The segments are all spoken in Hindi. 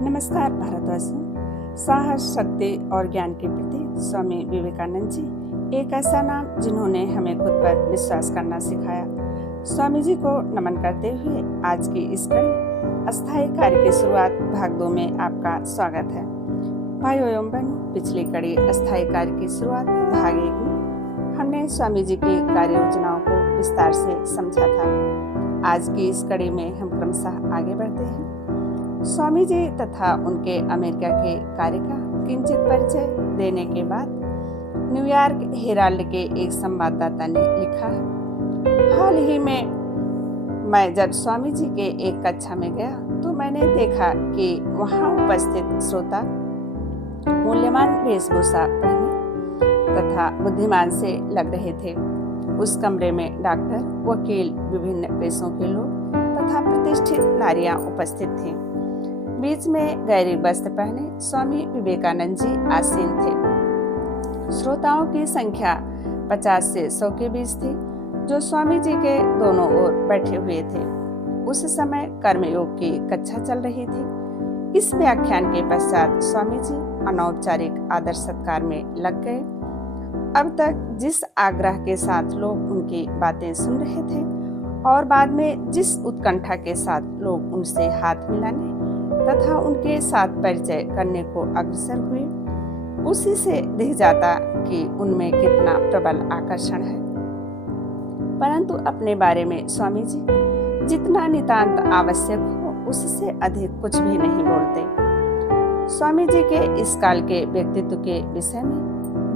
नमस्कार भारतवासियों। साहस, शक्ति और ज्ञान के प्रति स्वामी विवेकानंद जी एक ऐसा नाम जिन्होंने हमें खुद पर विश्वास करना सिखाया। स्वामी जी को नमन करते हुए आज की इस कड़ी अस्थायी कार्य की शुरुआत भाग 2 में आपका स्वागत है। भाइयों एवं बहनों, पिछली कड़ी अस्थायी कार्य की शुरुआत भाग 1 में हमने स्वामी जी की कार्य योजनाओं को विस्तार से समझा था। आज की इस कड़ी में हम क्रमशः आगे बढ़ते हैं। स्वामी जी तथा उनके अमेरिका के कार्य का किंचित परिचय देने के बाद न्यूयॉर्क हेराल्ड के एक संवाददाता ने लिखा है, हाल ही में मैं जब स्वामी जी के एक कक्षा में गया तो मैंने देखा कि वहां उपस्थित श्रोता मूल्यवान वेशभूषा पहने तथा बुद्धिमान से लग रहे थे। उस कमरे में डॉक्टर, वकील, विभिन्न पेशों के लोग तथा प्रतिष्ठित नारियां उपस्थित थीं। बीच में गहरी वस्त्र पहने स्वामी विवेकानंद जी आसीन थे। श्रोताओं की संख्या 50 से 100 के बीच थी, जो स्वामी जी के दोनों ओर बैठे हुए थे। उस समय कर्मयोग की कक्षा चल रही थी। इस व्याख्यान के पश्चात स्वामी जी अनौपचारिक आदर सत्कार में लग गए। अब तक जिस आग्रह के साथ लोग उनकी बातें सुन रहे थे और बाद में जिस उत्कंठा के साथ लोग उनसे हाथ मिलाने तथा उनके साथ परिचय करने को अग्रसर हुए, उसी से दिख जाता कि उनमें कितना प्रबल आकर्षण है। परंतु अपने बारे में स्वामी जी जितना नितांत आवश्यक हो उससे अधिक कुछ भी नहीं बोलते। स्वामी जी के इस काल के व्यक्तित्व के विषय में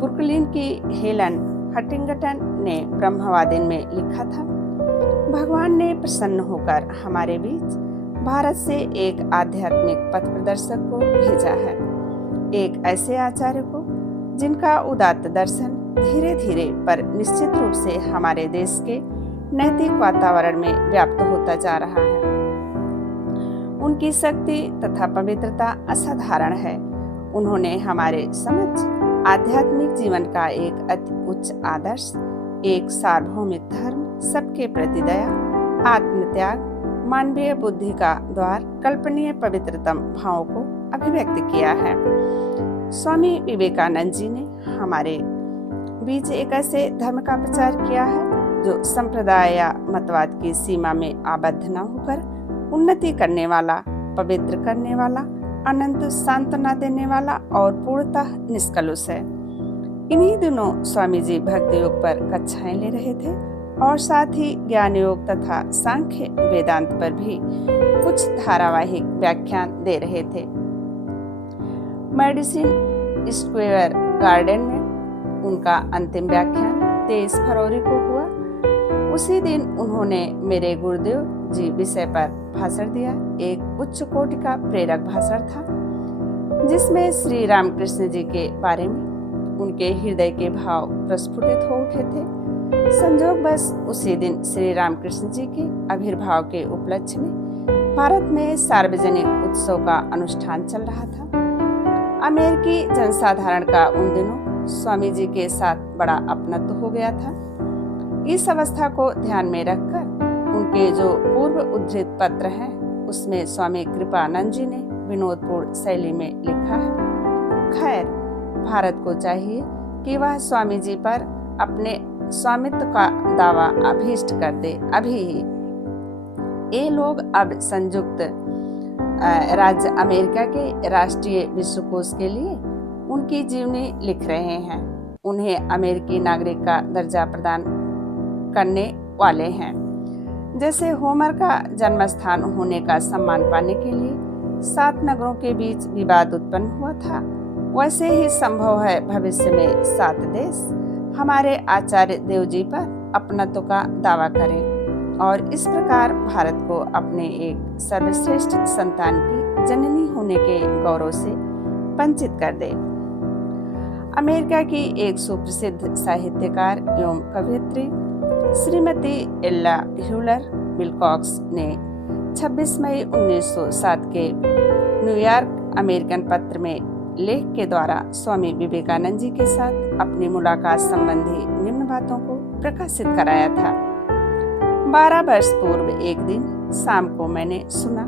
ब्रुकलिन की हेलन हटिंगटन ने ब्रह्मवादिन में लिखा था, भगवान ने प्रसन्न होकर हमारे बीच भारत से एक आध्यात्मिक पथ प्रदर्शक को भेजा है, एक ऐसे आचार्य को जिनका उदात्त दर्शन धीरे धीरे पर निश्चित रूप से हमारे देश के नैतिक वातावरण में व्याप्त होता जा रहा है। उनकी शक्ति तथा पवित्रता असाधारण है। उन्होंने हमारे समक्ष आध्यात्मिक जीवन का एक अति उच्च आदर्श, एक सार्वभौमिक धर्म, सबके प्रति दया, आत्मत्याग, मानवीय बुद्धि का द्वार, कल्पनीय पवित्रतम भावों को अभिव्यक्त किया है। स्वामी विवेकानंद जी ने हमारे बीच एक ऐसे धर्म का प्रचार किया है जो संप्रदाय या मतवाद की सीमा में आबद्ध न होकर उन्नति करने वाला, पवित्र करने वाला, अनंत सांत्वना देने वाला और पूर्णतः निष्कलुष है। इन्हीं दिनों स्वामी जी भक्ति योग पर कक्षाएं ले रहे थे और साथ ही ज्ञान योग तथा सांख्य वेदांत पर भी कुछ धारावाहिक व्याख्यान दे रहे थे। मेडिसिन स्क्वेयर गार्डन में उनका अंतिम व्याख्यान 23 फरवरी को हुआ। उसी दिन उन्होंने मेरे गुरुदेव जी विषय पर भाषण दिया। एक उच्च कोटि का प्रेरक भाषण था जिसमें श्री रामकृष्ण जी के बारे में उनके हृदय के भाव प्रस्फुटित हो उठे थे। संयोग बस उसी दिन श्री रामकृष्ण जी के आविर्भाव के उपलक्ष्य में भारत में सार्वजनिक उत्सव का अनुष्ठान चल रहा था। अमेरिकी जनसाधारण का उन दिनों स्वामी जी के साथ बड़ा अपनत्व हो गया था। इस अवस्था को ध्यान में रखकर उनके जो पूर्व उद्धृत पत्र हैं उसमें स्वामी कृपानंद जी ने विनोदपूर्ण शैली में लिखा है, खैर भारत को चाहिए कि वह स्वामी जी पर अपने स्वामित्व का दावा अभीष्ट कर दे अभी ही। ये लोग अब संयुक्त राज्य अमेरिका के राष्ट्रीय विश्वकोश के लिए उनकी जीवनी लिख रहे हैं। उन्हें अमेरिकी नागरिक का दर्जा प्रदान करने वाले हैं। जैसे होमर का जन्म स्थान होने का सम्मान पाने के लिए 7 नगरों के बीच विवाद उत्पन्न हुआ था, वैसे ही संभव है भविष्य में 7 देश हमारे आचार्य देव जी पर अपनत्व का दावा करें और इस प्रकार भारत को अपने एक सर्वश्रेष्ठ संतान की जननी होने के गौरव से वंचित कर दे। अमेरिका की एक सुप्रसिद्ध साहित्यकार एवं कवयित्री श्रीमती एल्ला ह्यूलर विलकॉक्स ने 26 मई 1907 के न्यूयॉर्क अमेरिकन पत्र में लेख के द्वारा स्वामी विवेकानंद जी के साथ अपनी मुलाकात संबंधी निम्न बातों को प्रकाशित कराया था। 12 वर्ष पूर्व एक दिन शाम को मैंने सुना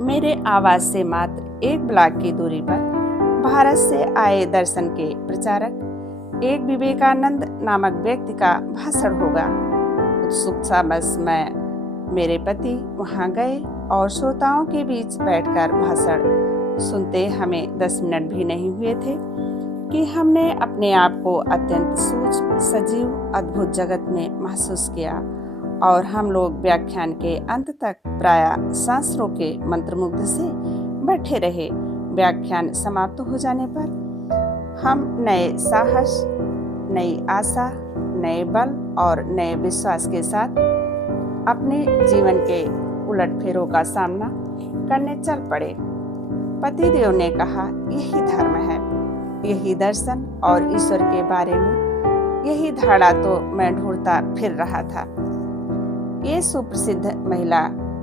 मेरे आवाज से मात्र 1 ब्लॉक की दूरी पर भारत से आए दर्शन के प्रचारक एक विवेकानंद नामक व्यक्ति का भाषण होगा। उत्सुकता बस मैं मेरे पति वहां गए और श्रोताओं के बीच बैठकर भाषण सुनते हमें 10 मिनट भी नहीं हुए थे कि हमने अपने आप को अत्यंत सूक्ष्म, सजीव, अद्भुत जगत में महसूस किया और हम लोग व्याख्यान के अंत तक प्रायः शास्त्रों के मंत्रमुग्ध से बैठे रहे। व्याख्यान समाप्त हो जाने पर हम नए साहस, नई आशा, नए बल और नए विश्वास के साथ अपने जीवन के उलटफेरों का सामना करने चल पड़े। पतिदेव ने कहा, यही धर्म है, यही दर्शन और ईश्वर के बारे में यही धारणा तो मैं ढूंढता फिर रहा था। ये सुप्रसिद्ध महिला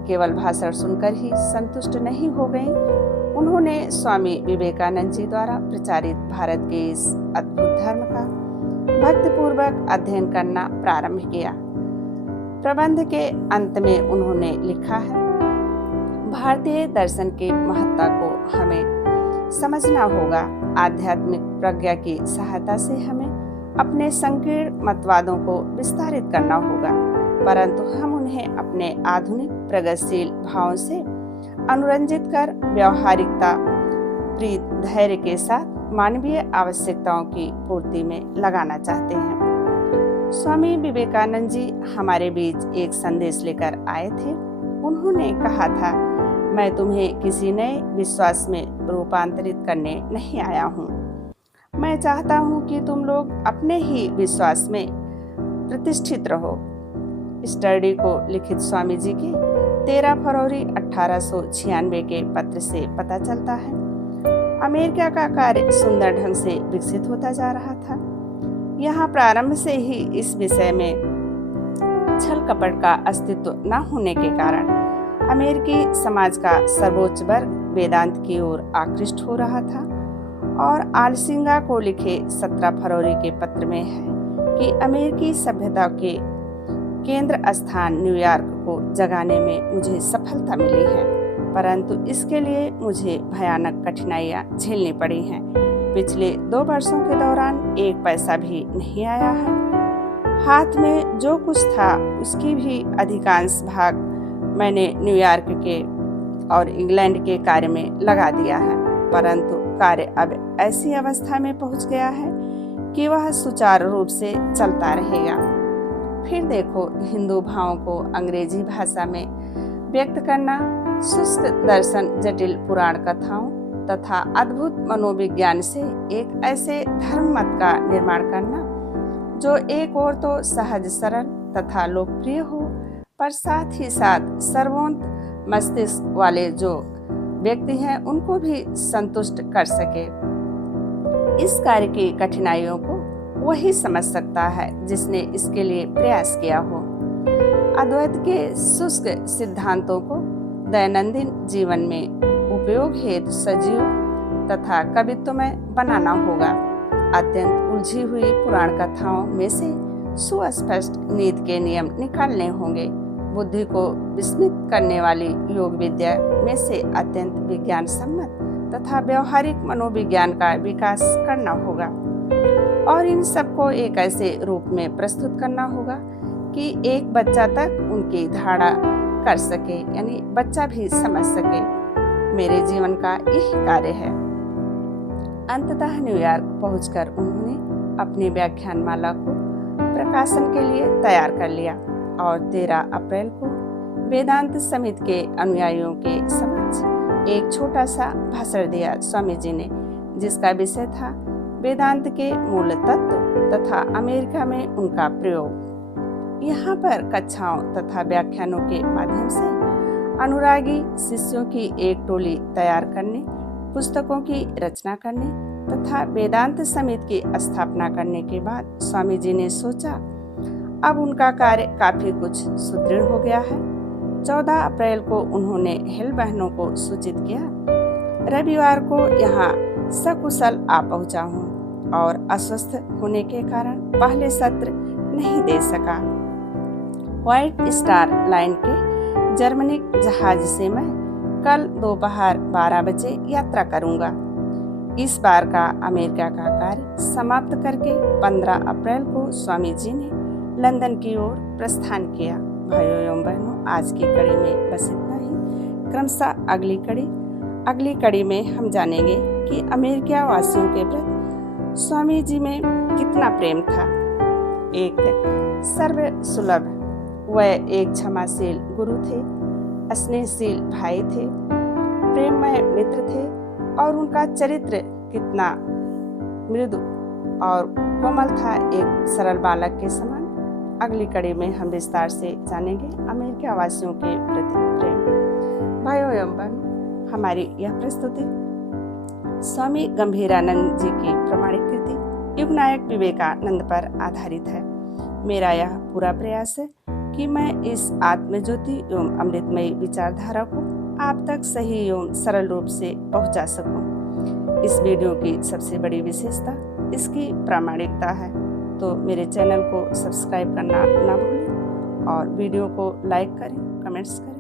केवल भाषण सुनकर ही संतुष्ट नहीं हो गई। उन्होंने स्वामी विवेकानंद जी द्वारा प्रचारित भारत के इस अद्भुत धर्म का भक्तिपूर्वक अध्ययन करना प्रारंभ किया। प्रबंध के अंत में उन्होंने लिखा है, भारतीय दर्शन की महत्ता को हमें समझना होगा। आध्यात्मिक प्रज्ञा की सहायता से हमें अपने संकीर्ण मतवादों को विस्तारित करना होगा, परंतु हम उन्हें अपने आधुनिक प्रगतिशील भावों से अनुरंजित कर व्यावहारिकता, प्रीत, धैर्य के साथ मानवीय आवश्यकताओं की पूर्ति में लगाना चाहते हैं। स्वामी विवेकानंद जी हमारे बीच एक संदेश लेकर आए थे। उन्होंने कहा था, मैं तुम्हें किसी नए विश्वास में रूपांतरित करने नहीं आया हूँ। मैं चाहता हूँ कि तुम लोग अपने ही विश्वास में प्रतिष्ठित रहो। स्टडी को लिखित स्वामी जी के 13 फरवरी 1896 के पत्र से पता चलता है, अमेरिका का कार्य सुंदर ढंग से विकसित होता जा रहा था। यहाँ प्रारंभ से ही इस विषय में छल कपट का अस्तित्व न होने के कारण अमेरिकी समाज का सर्वोच्च वर्ग वेदांत की ओर आकृष्ट हो रहा था। और आलसिंगा को लिखे 17 फरवरी के पत्र में है कि अमेरिकी सभ्यता के केंद्र स्थान न्यूयॉर्क को जगाने में मुझे सफलता मिली है, परंतु इसके लिए मुझे भयानक कठिनाइयां झेलनी पड़ी हैं। पिछले 2 वर्षों के दौरान 1 पैसा भी नहीं आया है। हाथ में जो कुछ था उसकी भी अधिकांश भाग मैंने न्यूयॉर्क के और इंग्लैंड के कार्य में लगा दिया है, परंतु कार्य अब ऐसी अवस्था में पहुंच गया है कि वह सुचारू रूप से चलता रहेगा। फिर देखो, हिंदू भावों को अंग्रेजी भाषा में व्यक्त करना, शुष्क दर्शन, जटिल पुराण कथाओं तथा अद्भुत मनोविज्ञान से एक ऐसे धर्म मत का निर्माण करना जो एक ओर तो सहज, सरल तथा लोकप्रिय हो, पर साथ ही साथ सर्वोन्त मस्तिष्क वाले जो व्यक्ति हैं उनको भी संतुष्ट कर सके। इस कार्य की कठिनाइयों को वही समझ सकता है जिसने इसके लिए प्रयास किया हो। अद्वैत के शुष्क सिद्धांतों को दैनंदिन जीवन में उपयोग हेतु सजीव तथा कवित्वमय बनाना होगा। अत्यंत उलझी हुई पुराण कथाओं में से सुस्पष्ट नीति के नियम निकालने होंगे। बुद्धि को विस्मित करने वाली योग विद्या में से अत्यंत विज्ञान सम्मत तथा व्यवहारिक मनोविज्ञान का विकास करना होगा और इन सबको एक ऐसे रूप में प्रस्तुत करना होगा कि एक बच्चा तक उनकी धारणा कर सके, यानी बच्चा भी समझ सके। मेरे जीवन का यही कार्य है। अंततः न्यूयॉर्क पहुंचकर उन्होंने अपनी व्याख्यान माला को प्रकाशन के लिए तैयार कर लिया और 13 अप्रैल को वेदांत समिति के अनुयायियों के समक्ष एक छोटा सा भाषण दिया स्वामी जी ने, जिसका विषय था वेदांत के मूल तत्व तथा अमेरिका में उनका प्रयोग। यहाँ पर कक्षाओं तथा व्याख्यानों के माध्यम से अनुरागी शिष्यों की एक टोली तैयार करने, पुस्तकों की रचना करने तथा वेदांत समिति की स्थापना करने के बाद स्वामी जी ने सोचा अब उनका कार्य काफी कुछ सुदृढ़ हो गया है। 14 अप्रैल को उन्होंने हेल बहनों को सूचित किया, रविवार को यहाँ सकुशल आ पहुँचा हूँ और अस्वस्थ होने के कारण पहले सत्र नहीं दे सका। व्हाइट स्टार लाइन के जर्मनिक जहाज से मैं कल दोपहर 12 बजे यात्रा करूंगा। इस बार का अमेरिका का कार्य समाप्त करके 15 अप्रैल को स्वामी जी ने लंदन की ओर प्रस्थान किया। भाइयों एवं बहनों, आज की कड़ी में बस इतना ही। क्रमशः अगली कड़ी में हम जानेंगे कि अमेरिका वासियों के प्रति स्वामी जी में कितना प्रेम था। एक सर्वसुलभ, वह एक क्षमाशील गुरु थे, स्नेहशील भाई थे, प्रेममय मित्र थे और उनका चरित्र कितना मृदु और कोमल था, एक सरल बालक के समान। अगली कड़ी में हम विस्तार से जानेंगे अमेरिका वासियों के प्रति प्रेम। भाइयों एवं बहनों, हमारी यह प्रस्तुति स्वामी गंभीरानंद जी की प्रमाणिक कृति युगनायक विवेकानंद पर आधारित है। मेरा यह पूरा प्रयास है कि मैं इस आत्मज्योति एवं अमृतमयी विचारधारा को आप तक सही एवं सरल रूप से पहुंचा सकूं। इस वीडियो की सबसे बड़ी विशेषता इसकी प्रामाणिकता है, तो मेरे चैनल को सब्सक्राइब करना ना भूलें और वीडियो को लाइक करें, कमेंट्स करें।